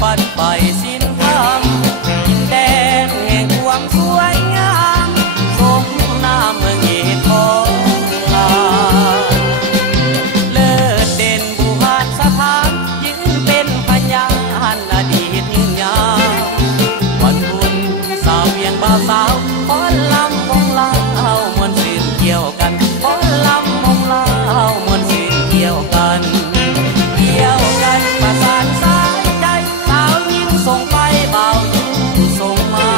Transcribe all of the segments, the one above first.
ฝันไปสิ้นธรรมดินแดนแห่งความสวยงามสมน้ำเมืองเอกของลาเลิศเด่นบูหารสถานยืนเป็นพยานอดีตยืนยาววันบุญสาวเวียงบ่าวสาวขอลำวงลาวมวนซื่นเกี่ยวกันขอลำวงลาวมวนซื่นเกี่ยวกันประสานสายใจสาวยิ้มส่งไปเบายิ้มส่งมา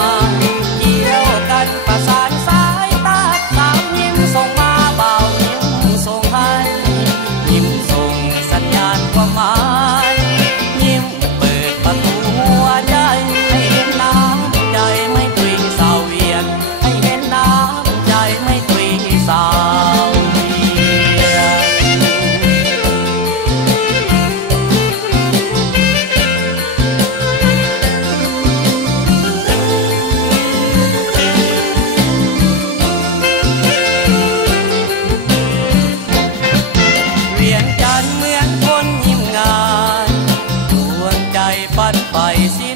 เกี่ยวกันประสานสายตาสาวยิ้มส่งมาเบายิ้มส่งให้ยิ้มส่งสัญญาณความหมายยิ้มเปิดประตูหัวใจให้เห็นน้ำใจไม่ตรีสาวเวียนให้เห็นน้ำใจไม่ตรีสาวฝันไปสิ้น